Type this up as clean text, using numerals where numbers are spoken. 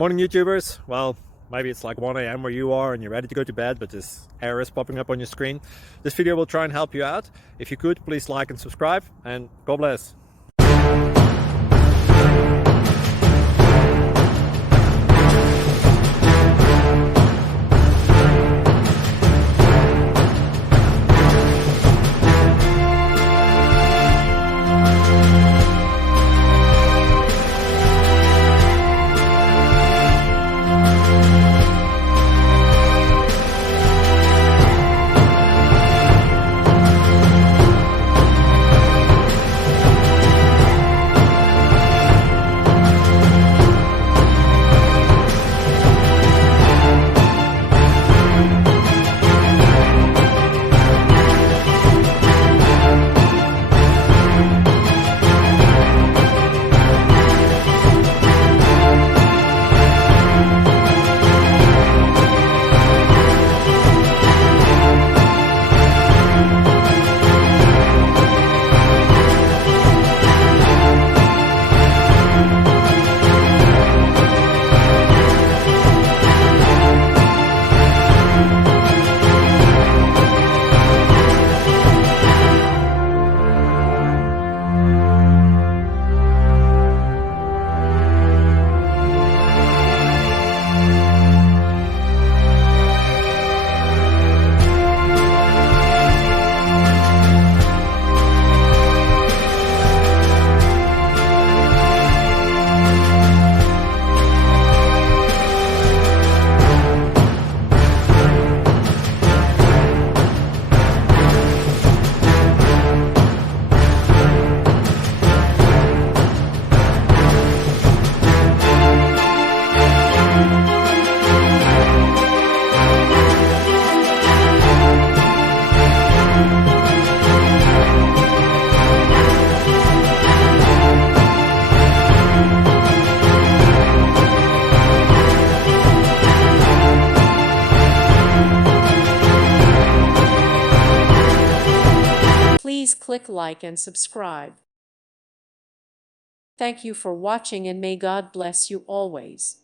Morning YouTubers. Well, maybe it's like 1 a.m. where you are and you're ready to go to bed, but this error is popping up on your screen. This video will try and help you out. If you could, please like and subscribe, and God bless. Please click like and subscribe. Thank you for watching, and may God bless you always.